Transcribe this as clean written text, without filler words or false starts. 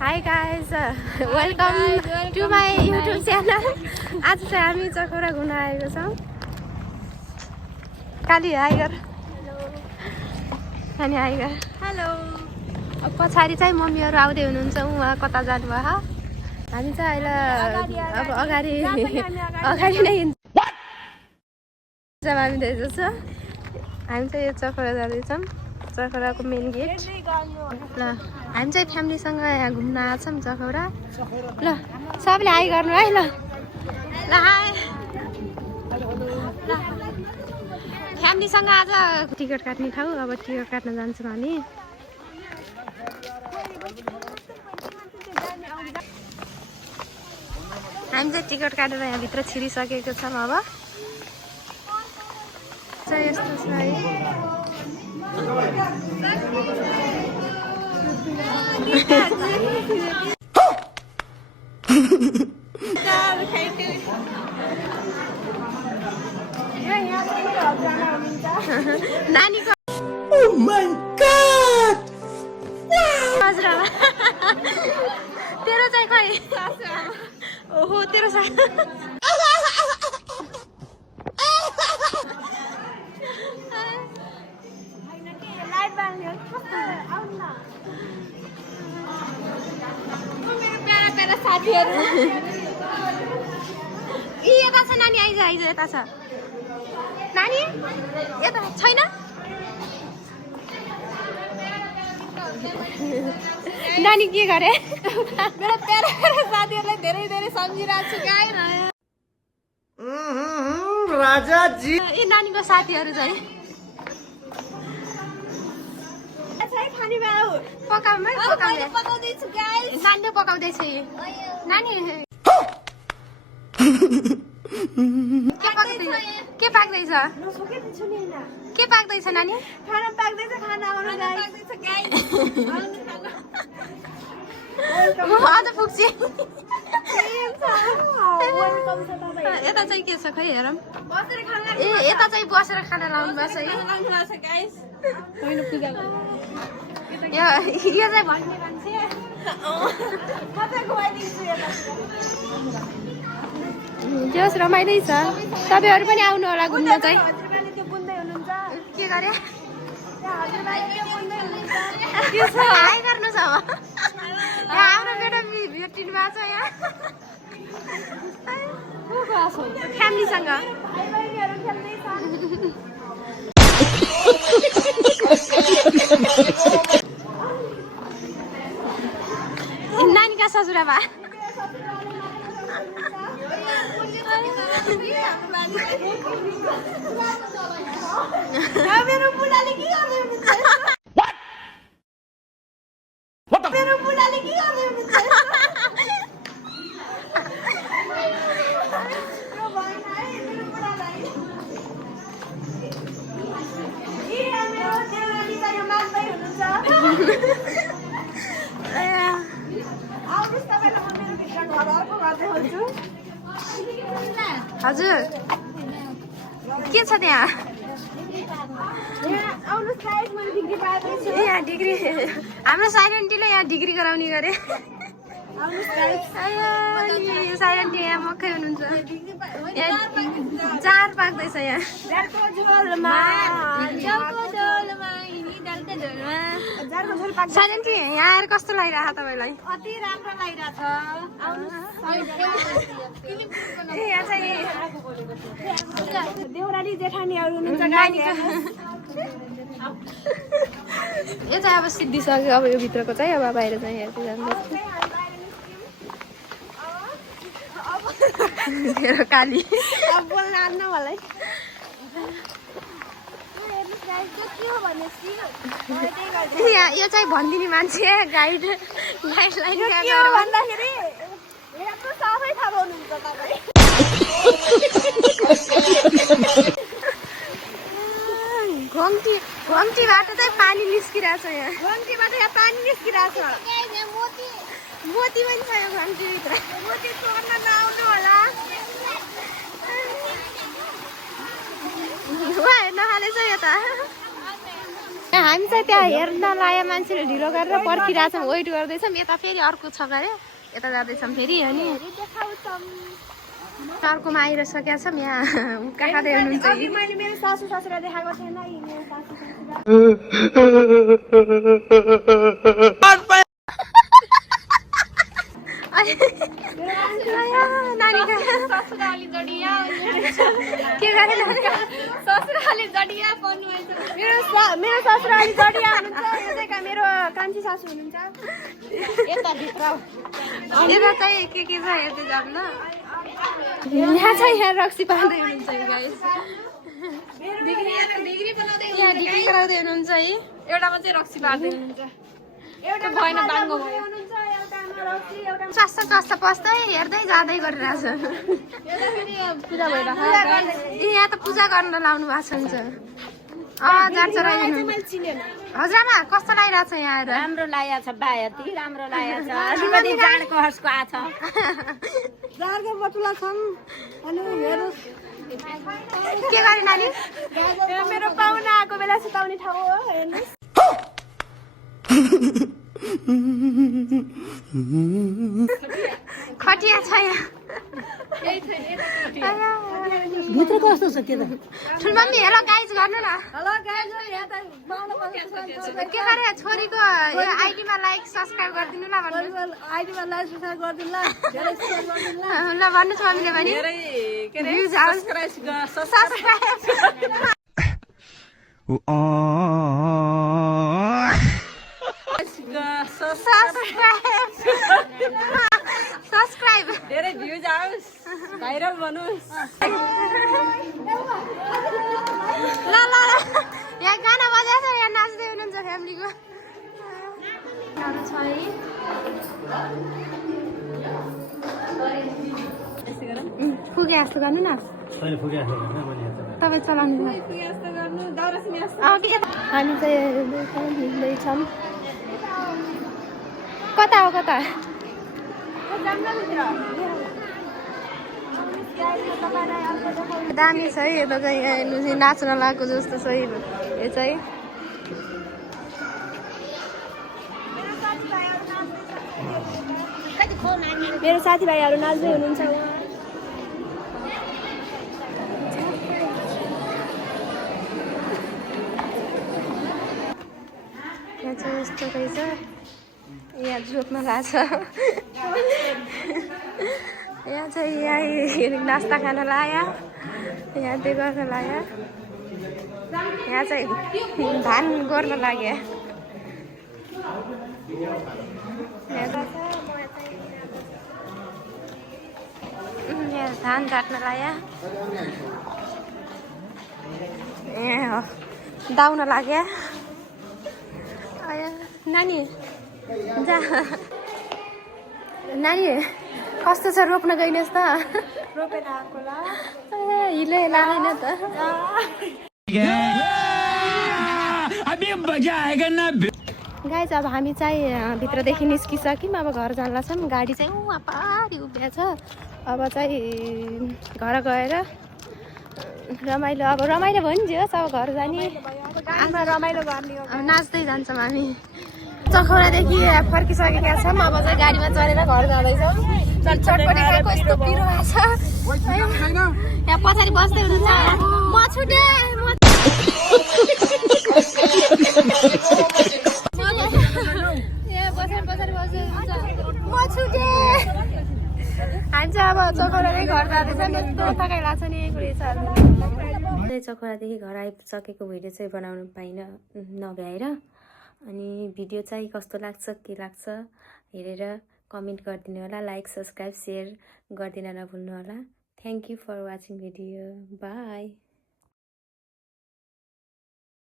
Hi guys, welcome to my YouTube channel. आज चाहिँ हामी चकौरा घुम्न आएको छौँ. काली हाई गर. अनि हाई गर. हेलो. अब पछाडि चाहिँ मम्मीहरु आउँदै हुनुहुन्छ. उहाँ कता जानुभयो? हामी चाहिँ अहिले अब अगाडि नै जब हामी देख्दैछ. हामी चाहिँ यो चकौरा जाँदैछौँ. चकौराको मेन गेट. ल हामी चाहिँ फ्यामिलीसँग यहाँ घुम्न आछौँ चकौरा. ल सबले हाई गर्नु है. ल ल हाई. ल फ्यामिलीसँग आज टिकट काट्ने ठाउँ. अब टिकट काट्न जान्छौँ हामी. हामी चाहिँ टिकट काटेर यहाँ भित्र छिरिसकेको छौँ. अब चाहिँ यस्तो छ है. नानीको Oh my god! हजुर तेरो चाहिँ खै. ओहो तेरो साथीहरु यता छ. नानी आइज यता छ. नानी यता छैन. नानी के गरे? मेरो प्यारा साथीहरुलाई धेरै धेरै सम्झिरहेको छु गाइस. राजा जी. ए नानीको साथीहरु चाहिँ खानी बाउ पकाउमै पकाउँदै छु गाइस. नानीले पकाउँदै छ. नानी के पाक्दैछ? के पाक्दैछ नानी? खाना पाक्दैछ. खाना आउनु पाक्दैछ गाइस. आज पुग्छ. यता चाहिँ के छ खै हेरौँ. ए यता चाहिँ बसेर खाना लाउनु पर्छ है गाइस. यो चाहिँ भन्ने मान्छे जोस् रमाइलै छ. तपाईँहरू पनि आउनु होला घुम्न चाहिँ. के गरे? हाई गर्नु छ. हाम्रो बेटा भेटिनु भएको छ यहाँ फ्यामिलीसँग. नानीका ससुराबा मेरो बुढाले के गर्दै हुनुहुन्छ? मेरो बुढाले के गर्दै हुनुहुन्छ? हजुर के छ त्यहाँ? यहाँ डिग्री हाम्रो साइलेन्टीले यहाँ डिग्री गराउने गरे. साइलेन्टी यहाँ मकै हुनुहुन्छ. चार पाक्दैछ यहाँ. साइलेन्टी यहाँ आएर कस्तो लागिरहेको तपाईँलाई? अति राम्रो लागिरहेछ. यहाँ चाहिँ देउराली जेठानीहरू हुनुहुन्छ. यो चाहिँ अब सिद्धिसक्यो. अब यो भित्रको चाहिँ अब बाहिर चाहिँ हेर्दै जाँदैछ. मेरो काली बोल्न आन्न मलाई. यो चाहिँ भनिदिने मान्छे गाइड भन्दाखेरि सबै थाहा पाउनुहुन्छ तपाईँ. घम्टीबाट चाहिँ पानी निस्किरहेछ. यहाँ घम्टीबाट यहाँ पानी निस्किरहेछ. मोती पनि छ यो घम्टीभित्र. मोती चोर्न नआउनु होला. नहालेछ यता. हामी चाहिँ त्यहाँ हेर्न लायो मान्छेले ढिलो गरेर पर्खिरहेछौँ वेट गर्दैछौँ यता फेरि अर्को छ गरे यता जाँदैछौँ फेरि अनि अर्कोमा आइसकेका छौँ यहाँ उक्का खाँदै हुनुहुन्छ मैले मेरो सासू ससुरा देखाएको थिएन मेरो सासू ससुरा मेरो ससुरा अलि जडिया हुनुहुन्छ यसैका मेरो कान्छी सासू हुनुहुन्छ यता भित्र यता चाहिँ के छ हेर्दै जाऊँ न यहाँ चाहिँ यहाँ रक्सी पाल्दै हुनुहुन्छ गाइस यहाँ डिग्री गराउँदै हुनुहुन्छ है एउटामा चाहिँ रक्सी पार्दै हुनुहुन्छ एउटा भएन बाङ्गो भयो चस्ता चस्ता पस्दै हेर्दै जाँदै गरिरहेछ पूजा भइरहेको यहाँ त पूजा गर्न लाउनु भएको छ हुन्छ जान्छ हजुरमा कस्तो लागिरहेछ यहाँ आएर राम्रो लागेको छ बायती राम्रो लागेको छ श्रीमती जाँडको हर्सको आछ जाँडको बटुला छन् अनि हेर्नुहोस् के गरे नानी मेरो पाहुना आएको बेला सुताउने ठाउँ हो हेर्नुहोस् खटिया छ यहाँ भित्र कस्तो छ के त ठुलमम्मी हेलो गाइज गर्नु न हेलो गाइज यहाँ त के गरे छोरीको यो आइडीमा लाइक सब्स्क्राइब गरिदिनु ल भन्नु आइडीमा लाइक सब्स्क्राइब गरिदिनु ल धेरै सेयर गरिदिनु ल ल भन्नु छ मम्मीले भने धेरै के रे सब्स्क्राइब धेरै भ्युज आओस् भाइरल बनोस् ल ल यहाँ गाना बजाएको छ यहाँ नाच्दै हुनुहुन्छ फ्यामिलीको छ है पुगे जस्तो गर्नु न तपाईँ चलाउनु हामी चाहिँ हिँड्दैछौँ कता हो कता दामी छ है यता चाहिँ हेर्नु चाहिँ नाच्न लागेको जस्तो छ यो चाहिँ मेरो साथीभाइहरू नाच्दै हुनुहुन्छ यहाँ चाहिँ यस्तो रहेछ यहाँ जोक्न लाग्छ यहाँ चाहिँ यहाँ नास्ता खान लायो यहाँ त्यो गर्न लाग्यो यहाँ चाहिँ धान गर्न लाग्यो यहाँ धान काट्न लाग्यो यहाँ दाउन लाग्यो नानी जा नानी कस्तो छ रोप्न गइनेस् त रोपेर आएको ल हिले लागेन त गाइज अब हामी चाहिँ भित्रदेखि निस्किसक्यौँ अब घर जान लाग्छौँ गाडी चाहिँ उहाँ पारि उभिया छ अब चाहिँ घर गएर रमाइलो अब रमाइलो भयो नि जे होस् अब घर जाने रमाइलो गर्ने नाच्दै जान्छौँ हामी चखौरादेखि फर्किसकेका छौँ अब चाहिँ गाडीमा चढेर घर जाँदैछौँ चटपटी खाएको यस्तो पिरो भएको छ यहाँ पछाडि बस्दै हुनुहुन्छ म छुटे पछाडि बस्दै हुनुहुन्छ म छुटे हामी चाहिँ अब चखौरादेखि घर जाँदैछौँ यस्तो थकाइ लाग्छ नि कुरै चखौरादेखि घर आइसकेको भिडियो चाहिँ बनाउनु पाइनँ नभ्याएर अनि भिडियो चाहिँ कस्तो लाग्छ के लाग्छ हेरेर कमेन्ट गरिदिनु होला लाइक सब्सक्राइब सेयर गरिदिन नभुल्नु होला thank you for watching video by